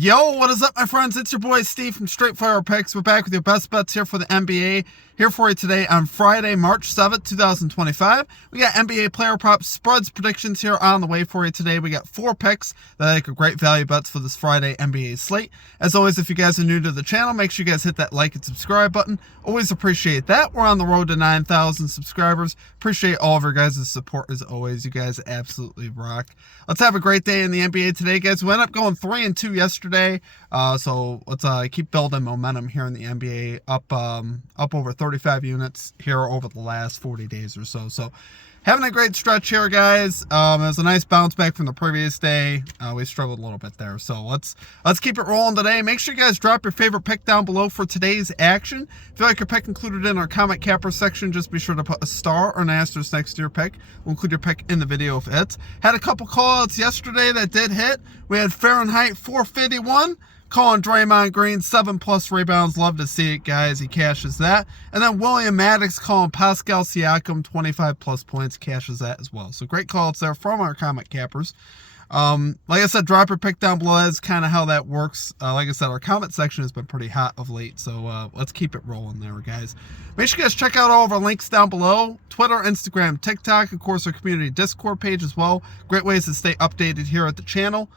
Yo, what is up, my friends? It's your boy Steve from Straight Fire Picks. We're back with your best bets here for the NBA. Here for you today on Friday, March 7th, 2025. We got NBA player props, spreads, predictions here on the way for you today. We got 4 picks that I think are great value bets for this Friday NBA slate. As always, if you guys are new to the channel, make sure you guys hit that like and subscribe button. Always appreciate that. We're on the road to 9,000 subscribers. Appreciate all of your guys' support as always. You guys absolutely rock. Let's have a great day in the NBA today, guys. We ended up going 3-2 yesterday. So let's keep building momentum here in the NBA. Up over 35 units here over the last 40 days or so. So having a great stretch here, guys. It was a nice bounce back from the previous day. We struggled a little bit there. So let's keep it rolling today. Make sure you guys drop your favorite pick down below for today's action. If you like your pick included in our comment capper section, just be sure to put a star or an asterisk next to your pick. We'll include your pick in the video if it hits. Had a couple call-outs yesterday that did hit. We had Fahrenheit 451. Calling Draymond Green 7+ rebounds. Love to see it, guys. He cashes that. And then William Maddox calling Pascal Siakam 25+ points. Cashes that as well. So great calls there from our comment cappers. Like I said, drop your pick down below. That's kind of how that works. Like I said, our comment section has been pretty hot of late. So let's keep it rolling there, guys. Make sure you guys check out all of our links down below. Twitter, Instagram, TikTok. Of course, our community Discord page as well. Great ways to stay updated here at the channel.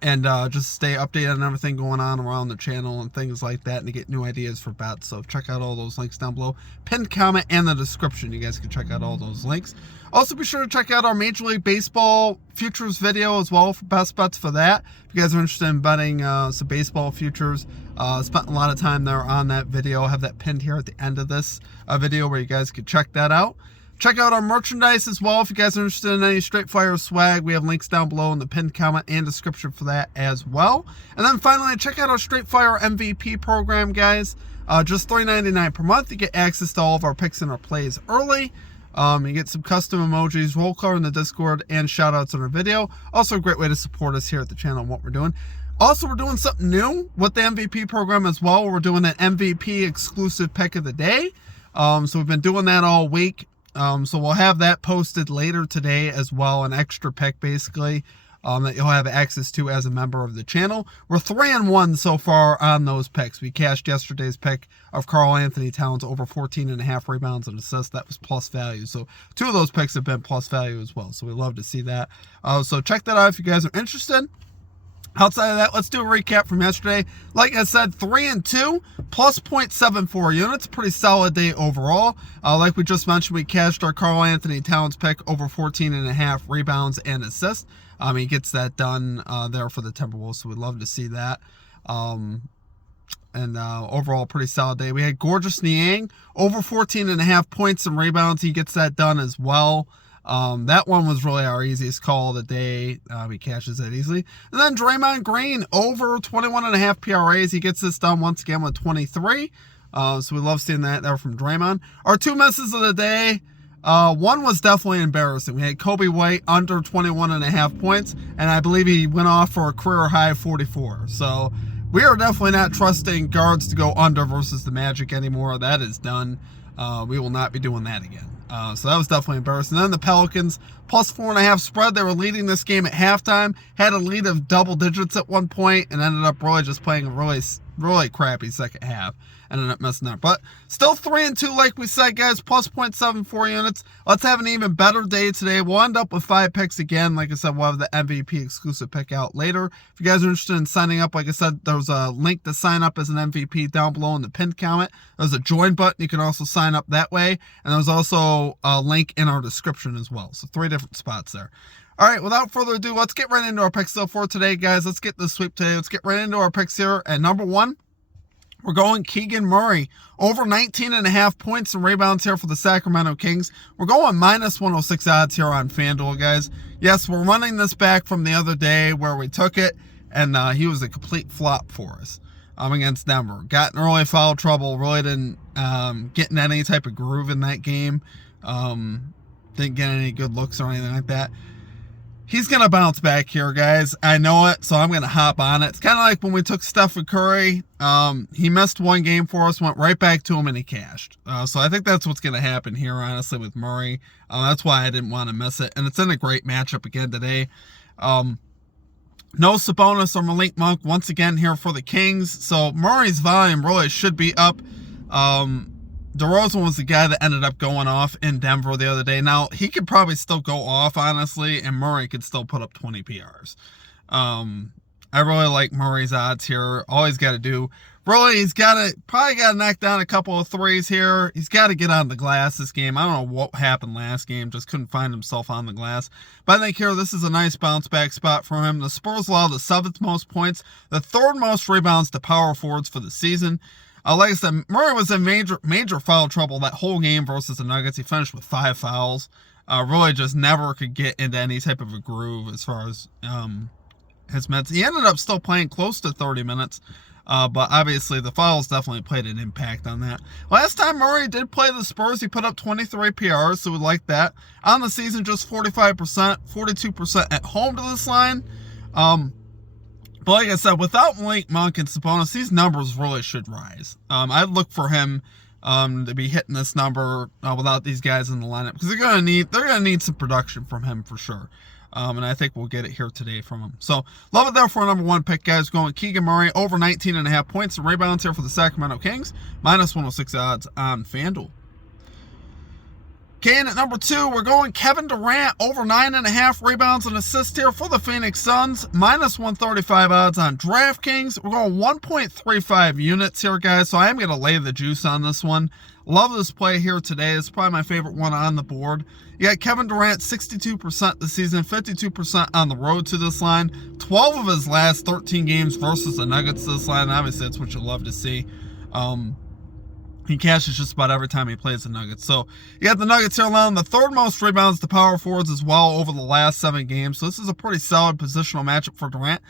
And just stay updated on everything going on around the channel and things like that, and to get new ideas for bets. So check out all those links down below. Pinned comment and the description. You guys can check out all those links. Also, be sure to check out our Major League Baseball futures video as well for best bets for that. If you guys are interested in betting some baseball futures, spent a lot of time there on that video. I'll have that pinned here at the end of this video where you guys can check that out. Check out our merchandise as well. If you guys are interested in any Straight Fire swag, we have links down below in the pinned comment and description for that as well. And then finally, check out our Straight Fire MVP program, guys. Just $3.99 per month. You get access to all of our picks and our plays early. You get some custom emojis, roll call in the Discord, and shout outs on our video. Also a great way to support us here at the channel and what we're doing. Also, we're doing something new with the MVP program as well. We're doing an MVP exclusive pick of the day. So we've been doing that all week. So we'll have that posted later today as well, an extra pick basically that you'll have access to as a member of the channel. We're 3-1 so far on those picks. We cashed yesterday's pick of Karl Anthony Towns over 14.5 rebounds and assists. That was plus value. So 2 of those picks have been plus value as well. So we love to see that. So check that out if you guys are interested. Outside of that, let's do a recap from yesterday. Like I said, 3-2, plus 0.74 units. Pretty solid day overall. Like we just mentioned, we cashed our Karl Anthony Towns pick over 14.5 rebounds and assists. He gets that done there for the Timberwolves, so we'd love to see that. Overall, pretty solid day. We had Gorgeous Niang, over 14.5 points and rebounds. He gets that done as well. That one was really our easiest call of the day. He cashes that easily. And then Draymond Green, over 21.5 PRAs. He gets this done once again with 23. So we love seeing that there from Draymond. Our 2 misses of the day. One was definitely embarrassing. We had Kobe White under 21.5 points, and I believe he went off for a career high 44. So we are definitely not trusting guards to go under versus the Magic anymore. That is done. We will not be doing that again. So that was definitely embarrassing. Then the Pelicans, plus 4.5 spread. They were leading this game at halftime. Had a lead of double digits at one point and ended up really just playing a really crappy second half. Ended up messing up. But still 3-2 like we said, guys. Plus 0.74 units. Let's have an even better day today. We'll end up with 5 picks again. Like I said, we'll have the MVP exclusive pick out later. If you guys are interested in signing up, like I said, there's a link to sign up as an MVP down below in the pinned comment. There's a join button. You can also sign up that way. And there's also a link in our description as well. So 3 different spots there. All right, without further ado, let's get right into our picks though for today, guys. Let's get this sweep today. Let's get right into our picks here. At number 1, we're going Keegan Murray, over 19.5 points and rebounds here for the Sacramento Kings. We're going minus 106 odds here on FanDuel, guys. Yes, we're running this back from the other day where we took it, and he was a complete flop for us against Denver. Got in early foul trouble, really didn't get in any type of groove in that game. Didn't get any good looks or anything like that. He's going to bounce back here, guys. I know it, so I'm going to hop on it. It's kind of like when we took Stephen Curry. He missed one game for us, went right back to him, and he cashed. So I think that's what's going to happen here, honestly, with Murray. That's why I didn't want to miss it. And it's in a great matchup again today. No Sabonis or Malik Monk once again here for the Kings. So Murray's volume really should be up. DeRozan was the guy that ended up going off in Denver the other day. Now, he could probably still go off, honestly, and Murray could still put up 20 PRs. I really like Murray's odds here. All he's got to do, really, he's probably got to knock down a couple of threes here. He's got to get on the glass this game. I don't know what happened last game. Just couldn't find himself on the glass. But I think here, this is a nice bounce back spot for him. The Spurs allow the 7th most points, the 3rd most rebounds to power forwards for the season. Like I said, Murray was in major foul trouble that whole game versus the Nuggets. He finished with 5 fouls. Really just never could get into any type of a groove as far as his minutes. He ended up still playing close to 30 minutes, but obviously the fouls definitely played an impact on that. Last time Murray did play the Spurs, he put up 23 PRs, so we like that. On the season, just 45%, 42% at home to this line. But like I said, without Malik Monk and Sabonis, these numbers really should rise. I'd look for him to be hitting this number without these guys in the lineup, because they're gonna need some production from him for sure. And I think we'll get it here today from him. So love it there for a number 1 pick, guys. Going Keegan Murray over 19.5 points and rebounds here for the Sacramento Kings. Minus 106 odds on FanDuel. Okay, and at number 2, we're going Kevin Durant over 9.5 rebounds and assists here for the Phoenix Suns. Minus 135 odds on DraftKings. We're going 1.35 units here, guys. So I am going to lay the juice on this one. Love this play here today. It's probably my favorite one on the board. You got Kevin Durant 62% this season, 52% on the road to this line. 12 of his last 13 games versus the Nuggets this line. Obviously, that's what you love to see. He cashes just about every time he plays the Nuggets. So you got the Nuggets here allowing the 3rd most rebounds to power forwards as well over the last 7 games. So this is a pretty solid positional matchup for Durant.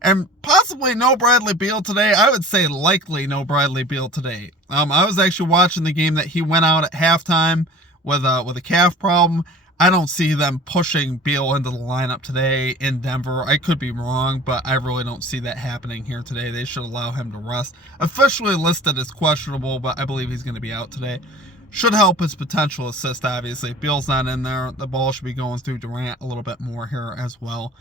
And possibly no Bradley Beal today. I would say likely no Bradley Beal today. I was actually watching the game that he went out at halftime with a calf problem. I don't see them pushing Beal into the lineup today in Denver. I could be wrong, but I really don't see that happening here today. They should allow him to rest. Officially listed as questionable, but I believe he's going to be out today. Should help his potential assist, obviously. If Beal's not in there, the ball should be going through Durant a little bit more here as well.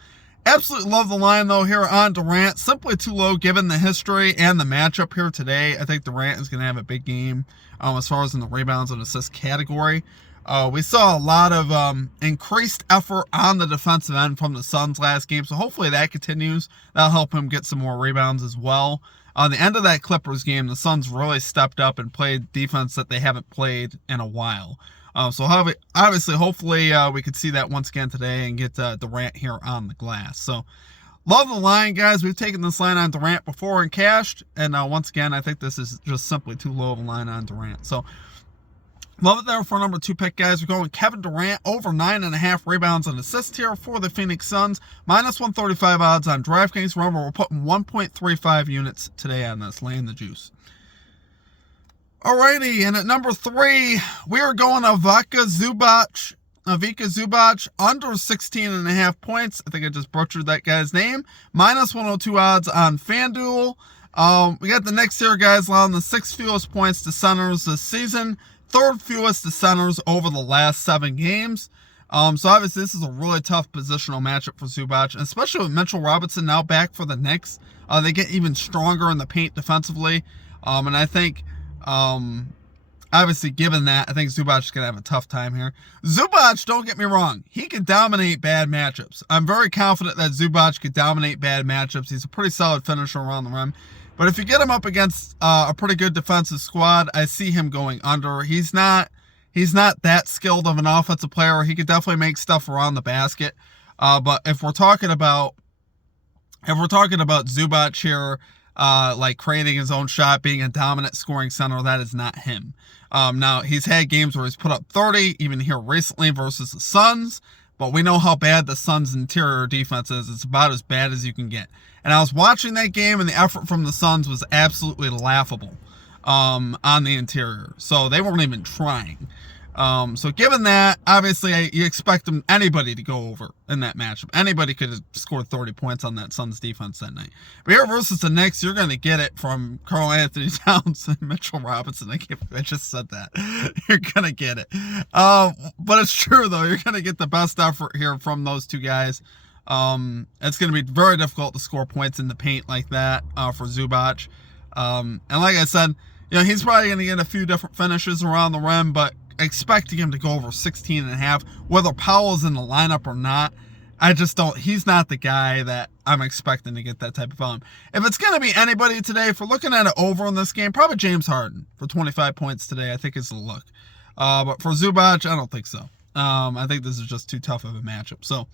Absolutely love the line, though, here on Durant. Simply too low given the history and the matchup here today. I think Durant is going to have a big game as far as in the rebounds and assists category. We saw a lot of increased effort on the defensive end from the Suns last game, so hopefully that continues. That'll help him get some more rebounds as well. On the end of that Clippers game, the Suns really stepped up and played defense that they haven't played in a while. So obviously, hopefully, we could see that once again today and get Durant here on the glass. So love the line, guys. We've taken this line on Durant before and cashed. And once again, I think this is just simply too low of a line on Durant. So love it there for number 2 pick, guys. We're going Kevin Durant over 9.5 rebounds and assists here for the Phoenix Suns. Minus 135 odds on DraftKings. Remember, we're putting 1.35 units today on this, laying the juice. Alrighty, and at number 3, we are going Ivica Zubac under 16.5 points. I think I just butchered that guy's name. Minus 102 odds on FanDuel. We got the Knicks here, guys, allowing the 6th fewest points to centers this season. 3rd fewest to centers over the last 7 games. So obviously this is a really tough positional matchup for Zubac, especially with Mitchell Robinson now back for the Knicks. They get even stronger in the paint defensively. And I think, obviously given that, I think Zubac is going to have a tough time here. Zubac, don't get me wrong, he can dominate bad matchups. I'm very confident that Zubac could dominate bad matchups. He's a pretty solid finisher around the rim. But if you get him up against a pretty good defensive squad, I see him going under. He's not that skilled of an offensive player. He could definitely make stuff around the basket. But if we're talking about Zubac here, like creating his own shot, being a dominant scoring center, that is not him. Now he's had games where he's put up 30, even here recently versus the Suns. But we know how bad the Suns' interior defense is. It's about as bad as you can get. And I was watching that game, and the effort from the Suns was absolutely laughable on the interior. So they weren't even trying. So given that, obviously, you expect anybody to go over in that matchup. Anybody could have scored 30 points on that Suns defense that night. But here versus the Knicks, you're going to get it from Karl-Anthony Towns and Mitchell Robinson. I just said that. You're going to get it. But it's true, though. You're going to get the best effort here from those two guys. It's going to be very difficult to score points in the paint like that for Zubac. And like I said, he's probably going to get a few different finishes around the rim, but expecting him to go over 16.5, whether Powell's in the lineup or not. I just don't. He's not the guy that I'm expecting to get that type of volume. If it's going to be anybody today, if we're looking at it over in this game, probably James Harden for 25 points today. I think it's the look. But for Zubac, I don't think so. I think this is just too tough of a matchup. So,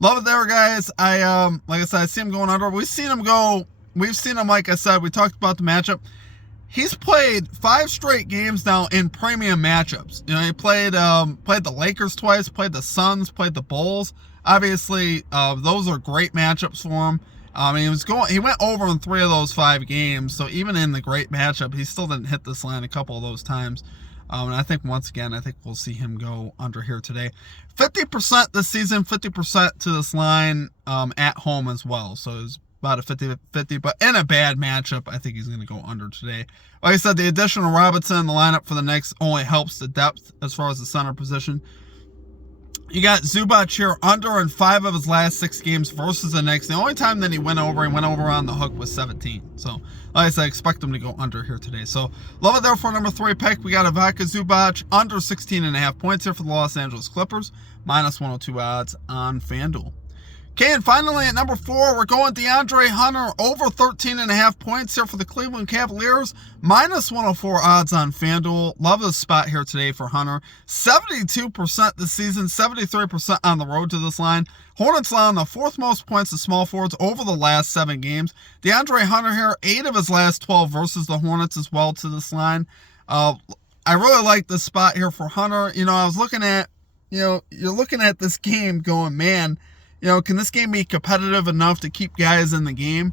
love it there, guys. Like I said, I see him going under. We've seen him, like I said, we talked about the matchup. He's played 5 straight games now in premium matchups. He played the Lakers twice, played the Suns, played the Bulls. Obviously, those are great matchups for him. He went over in 3 of those 5 games. So even in the great matchup, he still didn't hit this line a couple of those times. And I think once again, we'll see him go under here today. 50% this season, 50% to this line at home as well. So it's about a 50-50, but in a bad matchup, I think he's going to go under today. Like I said, the addition of Robinson in the lineup for the Knicks only helps the depth as far as the center position. You got Zubac here under in 5 of his last 6 games versus the Knicks. The only time that he went over on the hook was 17. So, like I said, I expect him to go under here today. So, love it there for number 3 pick. We got Ivica Zubac under 16.5 points here for the Los Angeles Clippers. Minus 102 odds on FanDuel. Okay, and finally at number 4, we're going DeAndre Hunter over 13.5 points here for the Cleveland Cavaliers. Minus 104 odds on FanDuel. Love this spot here today for Hunter. 72% this season, 73% on the road to this line. Hornets allowing the 4th most points to small forwards over the last 7 games. DeAndre Hunter here, 8 of his last 12 versus the Hornets as well to this line. I really like this spot here for Hunter. I was looking at, you're looking at this game going, man, can this game be competitive enough to keep guys in the game?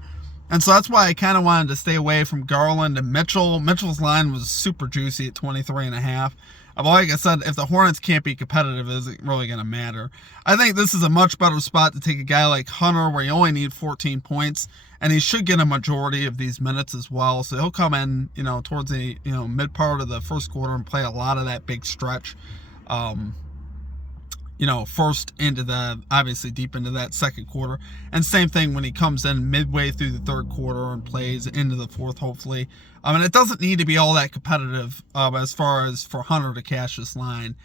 And so that's why I kind of wanted to stay away from Garland and Mitchell. Mitchell's line was super juicy at 23.5. But like I said, if the Hornets can't be competitive, it isn't really going to matter. I think this is a much better spot to take a guy like Hunter where you only need 14 points, and he should get a majority of these minutes as well. So he'll come in, towards the, mid part of the first quarter and play a lot of that big stretch. First into obviously deep into that second quarter. And same thing when he comes in midway through the third quarter and plays into the fourth, hopefully. It doesn't need to be all that competitive as far as for Hunter to cash this line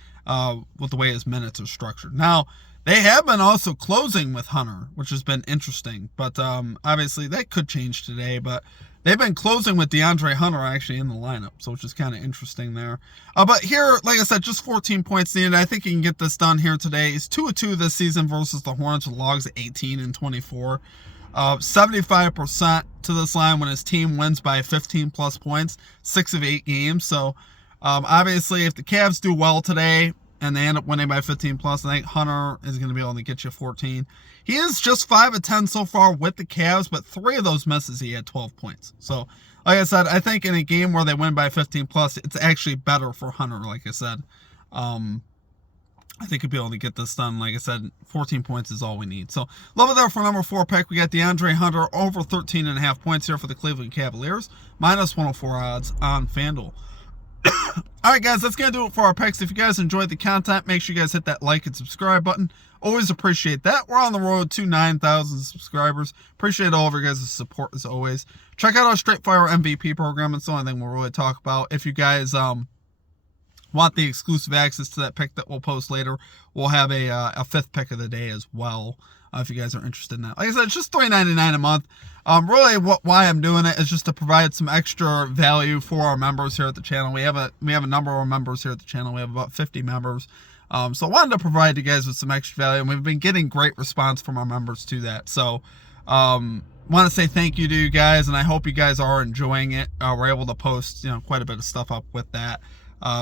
with the way his minutes are structured. Now, they have been also closing with Hunter, which has been interesting. But obviously that could change today. But they've been closing with DeAndre Hunter actually in the lineup, so which is kind of interesting there. But here, like I said, just 14 points needed. I think he can get this done here today. He's 2-2 this season versus the Hornets with logs at 18 and 24. 75% to this line when his team wins by 15 plus points, 6 of 8 games. So obviously, if the Cavs do well today and they end up winning by 15 plus, I think Hunter is going to be able to get you 14. He is just 5 of 10 so far with the Cavs, but 3 of those misses he had 12 points. So, like I said, I think in a game where they win by 15 plus, it's actually better for Hunter, like I said. I think he'll be able to get this done. Like I said, 14 points is all we need. So, love it there for number 4 pick. We got DeAndre Hunter over 13.5 points here for the Cleveland Cavaliers. Minus 104 odds on FanDuel. All right, guys, that's going to do it for our picks. If you guys enjoyed the content, make sure you guys hit that like and subscribe button. Always appreciate that. We're on the road to 9,000 subscribers. Appreciate all of your guys' support as always. Check out our Straight Fire MVP program. It's the only thing we'll really talk about. If you guys want the exclusive access to that pick that we'll post later, we'll have a 5th pick of the day as well. If you guys are interested in that. Like I said, it's just $3.99 a month. Really, why I'm doing it is just to provide some extra value for our members here at the channel. We have a number of members here at the channel. We have about 50 members. So I wanted to provide you guys with some extra value, and we've been getting great response from our members to that. So want to say thank you to you guys, and I hope you guys are enjoying it. We're able to post quite a bit of stuff up with that.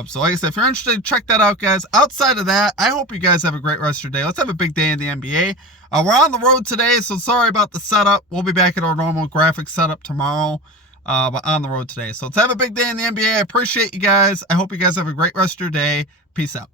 So like I said, if you're interested, check that out, guys. Outside of that, I hope you guys have a great rest of your day. Let's have a big day in the NBA. We're on the road today, so sorry about the setup. We'll be back at our normal graphic setup tomorrow, but on the road today. So let's have a big day in the NBA. I appreciate you guys. I hope you guys have a great rest of your day. Peace out.